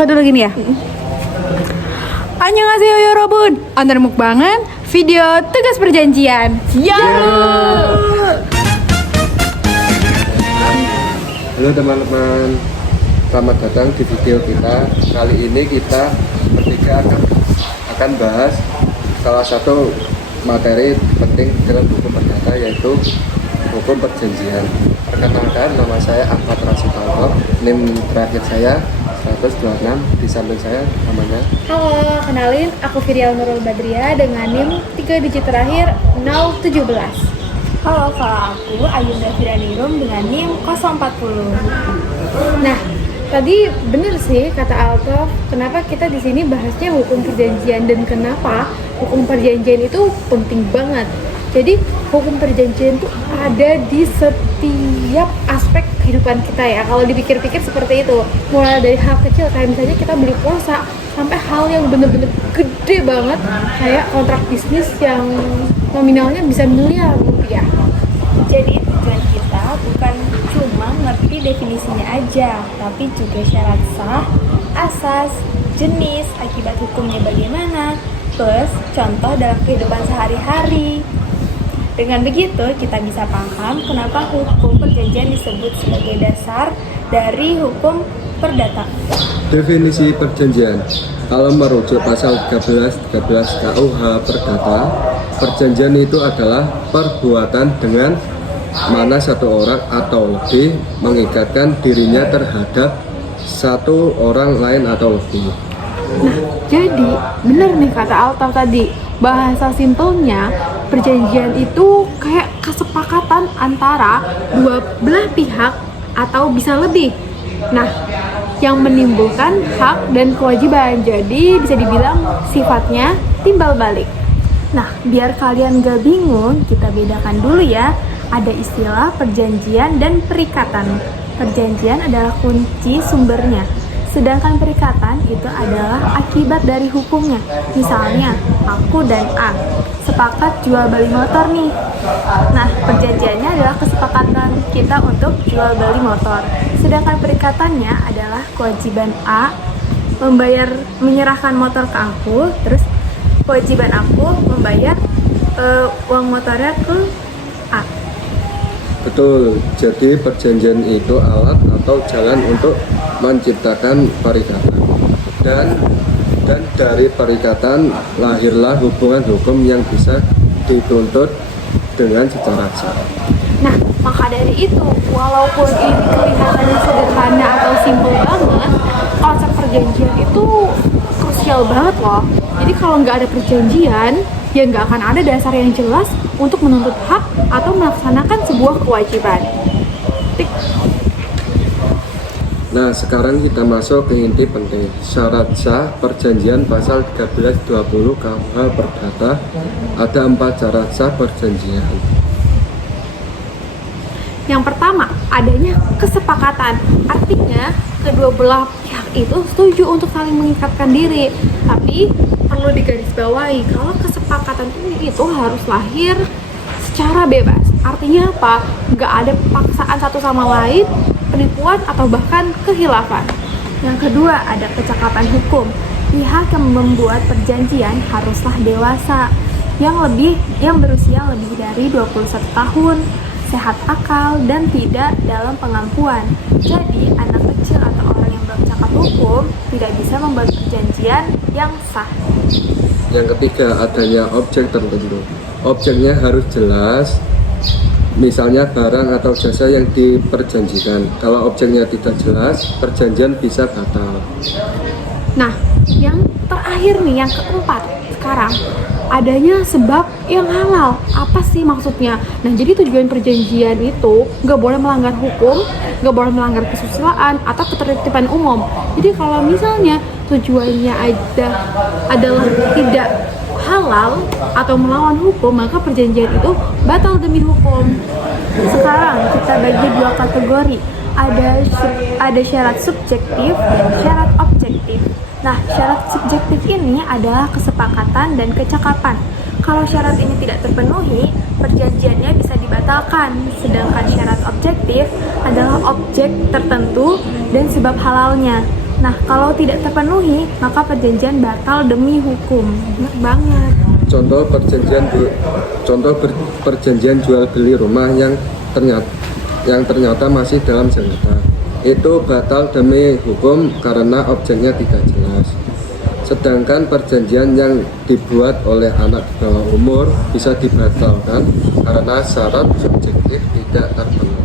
Aku dulu gini ya. Annyeonghaseyo yorobun. Antar mukbangan video tugas perjanjian. Ya. Halo teman-teman, selamat datang di video kita. Kali ini kita bertiga akan bahas salah satu materi penting dalam hukum perdata, yaitu hukum perjanjian. Perkenalkan, nama saya Ahmad Rashid Alto, NIM terakhir saya 126, di samping saya namanya. Halo, kenalin aku Firial Nurul Badria dengan NIM 3 digit terakhir 017. Halo, kalau aku Ayunda Firanirum dengan NIM 040. Nah, tadi bener sih kata Alto, kenapa kita di sini bahasnya hukum perjanjian dan kenapa hukum perjanjian itu penting banget. Jadi hukum perjanjian itu ada di setiap aspek kehidupan kita ya. Kalau dipikir-pikir seperti itu, mulai dari hal kecil kayak misalnya kita beli pulsa, sampai hal yang bener-bener gede banget kayak kontrak bisnis yang nominalnya bisa miliar rupiah. Jadi tujuan kita bukan cuma ngerti definisinya aja, tapi juga syarat sah, asas, jenis, akibat hukumnya bagaimana, plus contoh dalam kehidupan sehari-hari. Dengan begitu, kita bisa paham kenapa hukum perjanjian disebut sebagai dasar dari hukum perdata. Definisi perjanjian. Kalau merujuk pasal 13 KUH Perdata, perjanjian itu adalah perbuatan dengan mana satu orang atau lebih mengikatkan dirinya terhadap satu orang lain atau lebih. Nah, jadi bener nih kata Alta tadi. Bahasa simpelnya, perjanjian itu kayak kesepakatan antara dua belah pihak atau bisa lebih. Nah, yang menimbulkan hak dan kewajiban. Jadi bisa dibilang sifatnya timbal balik. Nah, biar kalian gak bingung, kita bedakan dulu ya. Ada istilah perjanjian dan perikatan. Perjanjian adalah kunci sumbernya, sedangkan perikatan itu adalah akibat dari hukumnya. Misalnya, aku dan A sepakat jual beli motor nih. Nah, perjanjiannya adalah kesepakatan kita untuk jual beli motor. Sedangkan perikatannya adalah kewajiban A menyerahkan motor ke aku, terus kewajiban aku membayar uang motornya ke A. Betul, jadi perjanjian itu alat atau jalan untuk menciptakan perikatan. Dan dari perikatan lahirlah hubungan hukum yang bisa dituntut dengan secara sah. Nah, maka dari itu, walaupun ini kelihatannya sederhana atau simpel banget, konsep perjanjian itu krusial banget loh. Jadi kalau nggak ada perjanjian, ya nggak akan ada dasar yang jelas untuk menuntut hak atau melaksanakan sebuah kewajiban. Tik. Nah, sekarang kita masuk ke inti penting. Syarat sah perjanjian pasal 1320 KUH Perdata. Ada 4 syarat sah perjanjian. Yang pertama, adanya kesepakatan. Artinya, kedua belah pihak itu setuju untuk saling mengikatkan diri. Tapi, perlu digarisbawahi kalau kesepakatan ini itu harus lahir secara bebas. Artinya apa? Nggak ada paksaan satu sama lain, penipuan atau bahkan kehilafan. Yang kedua, ada kecakapan hukum. Pihak yang membuat perjanjian haruslah dewasa, yang berusia lebih dari 21 tahun, sehat akal, dan tidak dalam pengampuan. Jadi, anak kecil atau orang yang belum cakap hukum tidak bisa membuat perjanjian yang sah. Yang ketiga, adanya objek tertentu. Objeknya harus jelas, misalnya barang atau jasa yang diperjanjikan. Kalau objeknya tidak jelas, perjanjian bisa batal. Nah, yang terakhir nih, yang keempat sekarang, adanya sebab yang halal. Apa sih maksudnya? Nah, jadi tujuan perjanjian itu nggak boleh melanggar hukum, nggak boleh melanggar kesusilaan atau ketertiban umum. Jadi kalau misalnya tujuannya adalah tidak halal atau melawan hukum, maka perjanjian itu batal demi hukum. Sekarang kita bagi dua kategori. Ada syarat subjektif dan syarat objektif. Nah, syarat subjektif ini adalah kesepakatan dan kecakapan. Kalau syarat ini tidak terpenuhi, perjanjiannya bisa dibatalkan. Sedangkan syarat objektif adalah objek tertentu dan sebab halalnya. Nah, kalau tidak terpenuhi, maka perjanjian batal demi hukum. Bener banget. Contoh perjanjian jual beli rumah yang ternyata masih dalam sengketa. Itu batal demi hukum karena objeknya tidak jelas. Sedangkan perjanjian yang dibuat oleh anak di bawah umur bisa dibatalkan karena syarat subjektif tidak terpenuhi.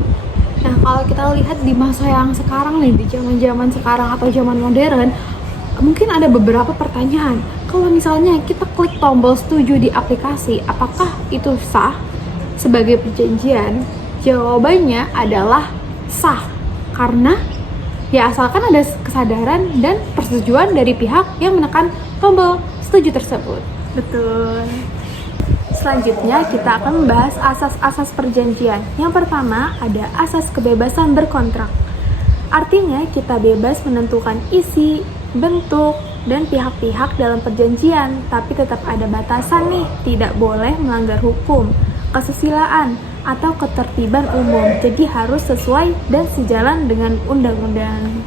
Nah, kalau kita lihat di masa yang sekarang nih, di zaman-zaman sekarang atau zaman modern, mungkin ada beberapa pertanyaan. Kalau misalnya kita klik tombol setuju di aplikasi, apakah itu sah sebagai perjanjian? Jawabannya adalah sah, karena ya asalkan ada kesadaran dan persetujuan dari pihak yang menekan tombol setuju tersebut. Betul. Selanjutnya kita akan membahas asas-asas perjanjian. Yang pertama ada asas kebebasan berkontrak. Artinya kita bebas menentukan isi, bentuk, dan pihak-pihak dalam perjanjian, tapi tetap ada batasan nih, tidak boleh melanggar hukum, kesusilaan, atau ketertiban umum. Jadi harus sesuai dan sejalan dengan undang-undang.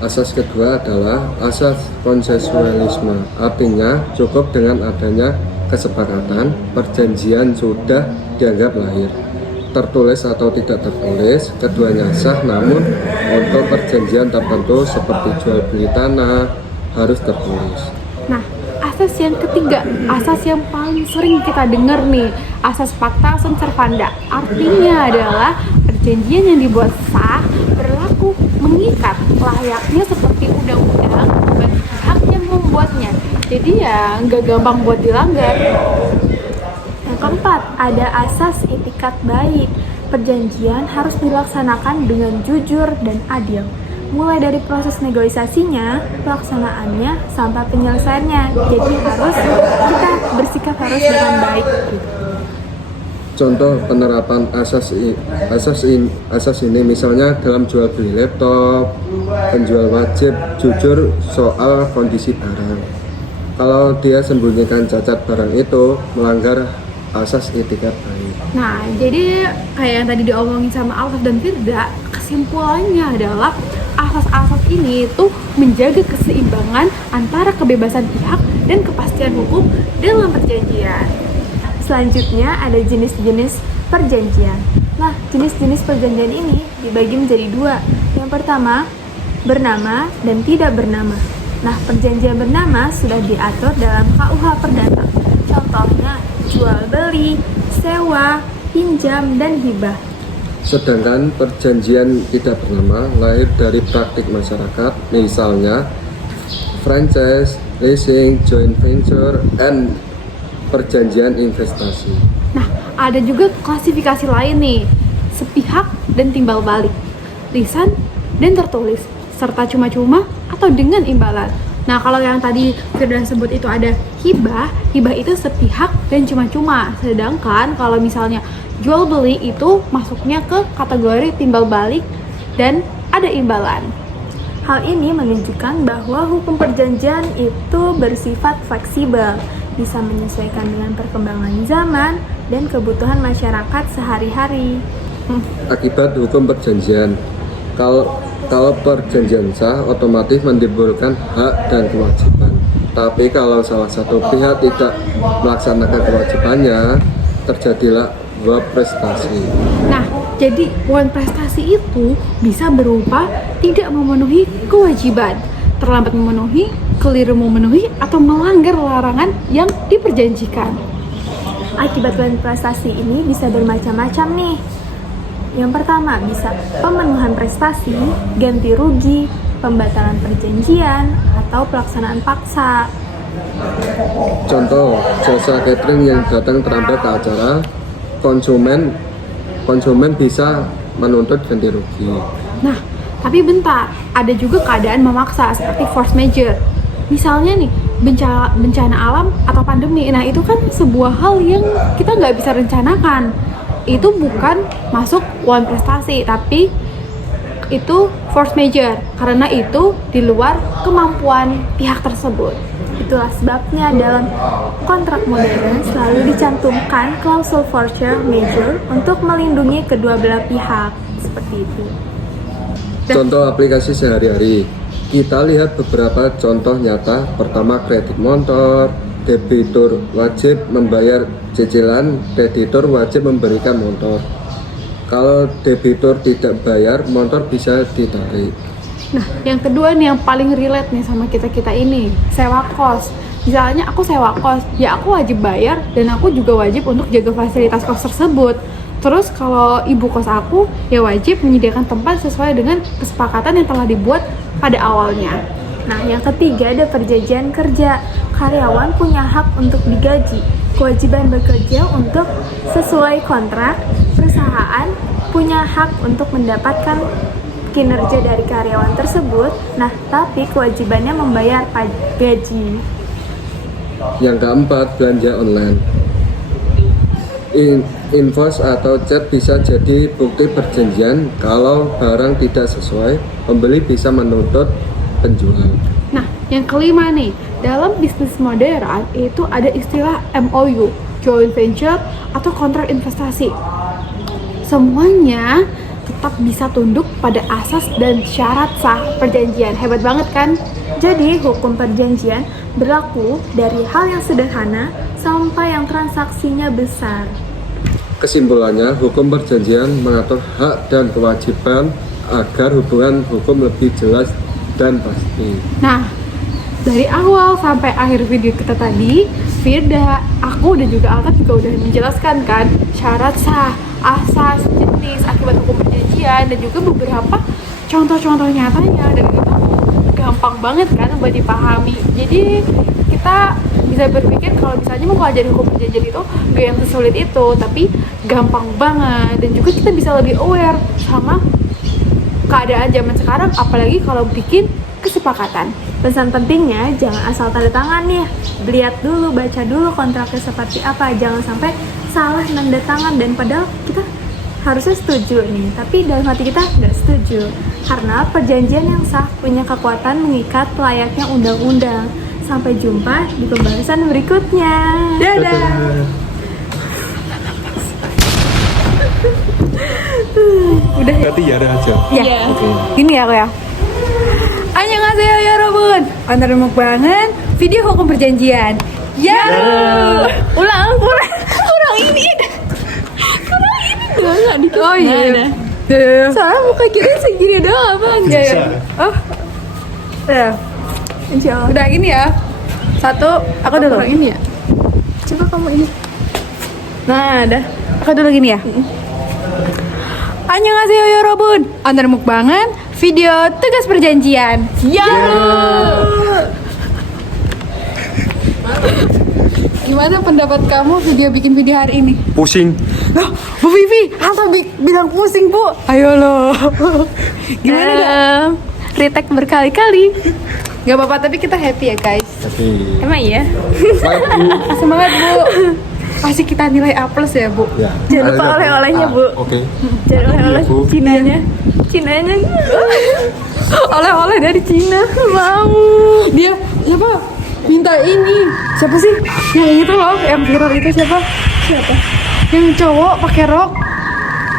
Asas kedua adalah asas konsensualisme. Artinya cukup dengan adanya kesepakatan, perjanjian sudah dianggap lahir. Tertulis atau tidak tertulis, keduanya sah, namun untuk perjanjian tertentu seperti jual beli tanah harus tertulis. Nah, asas yang ketiga, asas yang paling sering kita dengar nih, asas pacta sunt servanda. Artinya adalah perjanjian yang dibuat sah, berlaku, mengikat, layaknya seperti undang-undang bagi pihak yang membuatnya. Jadi ya nggak gampang buat dilanggar. Yang keempat, ada asas itikat baik. Perjanjian harus dilaksanakan dengan jujur dan adil. Mulai dari proses negosiasinya, pelaksanaannya, sampai penyelesaiannya. Jadi kita bersikap harus dengan baik. Contoh penerapan asas ini misalnya dalam jual beli laptop, penjual wajib jujur soal kondisi barang. Kalau dia sembunyikan cacat barang itu melanggar asas etikat baik. Nah, jadi kayak yang tadi diomongin sama Altaf dan Firda, kesimpulannya adalah asas-asas ini itu menjaga keseimbangan antara kebebasan pihak dan kepastian hukum dalam perjanjian. Selanjutnya ada jenis-jenis perjanjian. Nah, jenis-jenis perjanjian ini dibagi menjadi dua. Yang pertama, bernama dan tidak bernama. Nah, perjanjian bernama sudah diatur dalam KUH Perdata. Contohnya, jual beli, sewa, pinjam, dan hibah. Sedangkan perjanjian tidak bernama lahir dari praktik masyarakat, misalnya franchise, leasing, joint venture, and perjanjian investasi. Nah, ada juga klasifikasi lain nih, sepihak dan timbal balik, lisan dan tertulis, serta cuma-cuma atau dengan imbalan. Nah, kalau yang tadi Firda sebut itu ada hibah itu sepihak dan cuma-cuma. Sedangkan kalau misalnya jual beli itu masuknya ke kategori timbal balik dan ada imbalan. Hal ini menunjukkan bahwa hukum perjanjian itu bersifat fleksibel, bisa menyesuaikan dengan perkembangan zaman dan kebutuhan masyarakat sehari-hari. Akibat hukum perjanjian, kalau perjanjian sah otomatis menimbulkan hak dan kewajiban. Tapi kalau salah satu pihak tidak melaksanakan kewajibannya, terjadilah dua prestasi. Nah, jadi poin prestasi itu bisa berupa tidak memenuhi kewajiban, terlambat memenuhi, keliru memenuhi, atau melanggar larangan yang diperjanjikan. Akibat poin prestasi ini bisa bermacam-macam nih. Yang pertama bisa pemenuhan prestasi, ganti rugi, pembatalan perjanjian, atau pelaksanaan paksa. Contoh, jasa catering yang datang terlambat ke acara, konsumen bisa menuntut ganti rugi. Nah, tapi bentar, ada juga keadaan memaksa seperti force majeure. Misalnya nih, bencana alam atau pandemi. Nah, itu kan sebuah hal yang kita nggak bisa rencanakan. Itu bukan masuk poin prestasi, tapi itu force majeure karena itu di luar kemampuan pihak tersebut. Itulah sebabnya dalam kontrak modern selalu dicantumkan klausul force majeure untuk melindungi kedua belah pihak. Seperti itu. Contoh aplikasi sehari-hari, Kita lihat beberapa contoh nyata. Pertama, kredit motor. Debitur wajib membayar cicilan, kreditur wajib memberikan motor. Kalau debitur tidak bayar, motor bisa ditarik. Nah, yang kedua nih yang paling relate nih sama kita-kita ini, sewa kos. Misalnya aku sewa kos, ya aku wajib bayar dan aku juga wajib untuk jaga fasilitas kos tersebut. Terus kalau ibu kos aku, ya wajib menyediakan tempat sesuai dengan kesepakatan yang telah dibuat pada awalnya. Nah, yang ketiga ada perjanjian kerja. Karyawan punya hak untuk digaji. Kewajiban bekerja untuk sesuai kontrak. Perusahaan punya hak untuk mendapatkan kinerja dari karyawan tersebut. Nah, tapi kewajibannya membayar gaji. Yang keempat, belanja online. Invoice atau chat bisa jadi bukti perjanjian. Kalau barang tidak sesuai, pembeli bisa menuntut penjual. Nah, yang kelima nih, dalam bisnis modern itu ada istilah MOU, joint venture atau kontrak investasi. Semuanya tetap bisa tunduk pada asas dan syarat sah perjanjian. Hebat banget kan? Jadi, hukum perjanjian berlaku dari hal yang sederhana sampai yang transaksinya besar. Kesimpulannya, hukum perjanjian mengatur hak dan kewajiban agar hubungan hukum lebih jelas dan pasti. Nah, dari awal sampai akhir video kita tadi, Firda, aku dan juga Alta juga udah menjelaskan kan syarat sah, asas, jenis, akibat hukum perjanjian dan juga beberapa contoh-contoh nyatanya, dan itu gampang banget kan buat dipahami. Jadi kita bisa berpikir kalau misalnya mau pelajari hukum perjanjian itu gak yang sesulit itu, tapi gampang banget, dan juga kita bisa lebih aware sama keadaan zaman sekarang, apalagi kalau bikin kesepakatan. Pesan pentingnya, jangan asal tanda tangan ya. Lihat dulu, baca dulu kontraknya seperti apa. Jangan sampai salah nanda tangan dan padahal kita harusnya setuju nih, tapi dalam hati kita nggak setuju. Karena perjanjian yang sah punya kekuatan mengikat layaknya undang-undang. Sampai jumpa di pembahasan berikutnya. Dadah! Udah ya? Berarti ya ada aja. Ya. Gini ya aku ya. Annyeonghaseyo yorobun. Antar mukbangan video hukum perjanjian. Ya. Ulang ini. Oh iya. Soalnya muka kita segini doang apa enggak ya? Oh. Ya. Insyaallah. Udah gini ya. Satu, aku dulu. Ini ya. Coba kamu ini. Nah, dah. Aku dulu gini ya. Annyeonghaseyo yorobun. Antar mukbangan video tugas perjanjian. Ya. Gimana pendapat kamu bikin video hari ini? Pusing. Loh, Bu Vivi, Alta bilang pusing, Bu. Ayo loh. Gimana dah? Retake berkali-kali. Gak apa-apa, tapi kita happy ya guys. Tapi Emang iya? Semangat Bu. Pasti kita nilai A+ ya Bu. ya. Jangan lupa oleh-olehnya, Bu. Oke. Jangan oleh-oleh Bu. Cinanya. Oleh-oleh dari Cina. Mau. Dia siapa? Minta ini. Siapa sih? Yang itu loh, yang viral itu siapa? Siapa? Yang cowok pakai rok.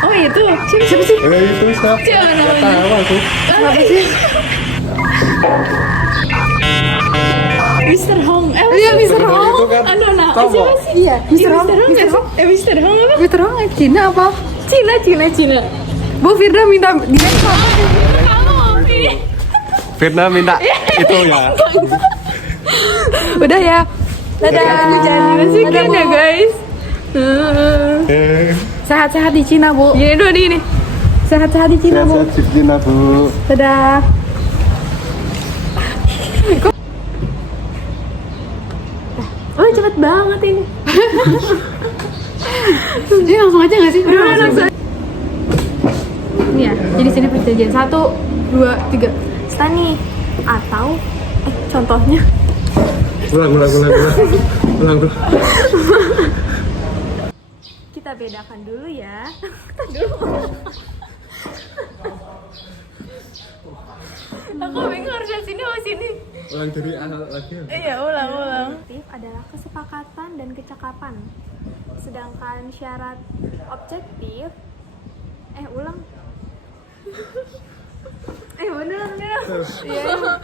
Oh itu. Siapa sih? Itu siapa? Jangan Tahu aku. Siapa sih? Mr. Hong. Iya, Mr. Hong. Itu kan Siapa cowok. sih? Iya, Mr. Hong. Mr. Hong. Mr. Hong apa? Mr. Hong Cina apa? Cina. Bu Firda minta dia Firna minta itu ya. udah ya. Dadah. Jangan dimasukin Dadah, Bu. ya guys. Sehat-sehat di Cina, Bu. Gini dulu ini. Sehat-sehat di Cina, Bu. Sehat Cina, Bu. Dadah. Oh cepet banget ini. Jadi langsung aja gak sih? Udah langsung. Ini ya, jadi sini perjanjian 1, 2, 3. Stani atau contohnya. Ulang. Kita bedakan dulu ya. Aku bingung harus dari sini atau sini. Ulang dari awal lagi. Iya, ulang. Objektif adalah kesepakatan dan kecakapan. Sedangkan syarat objektif ulang. beneran. Iya.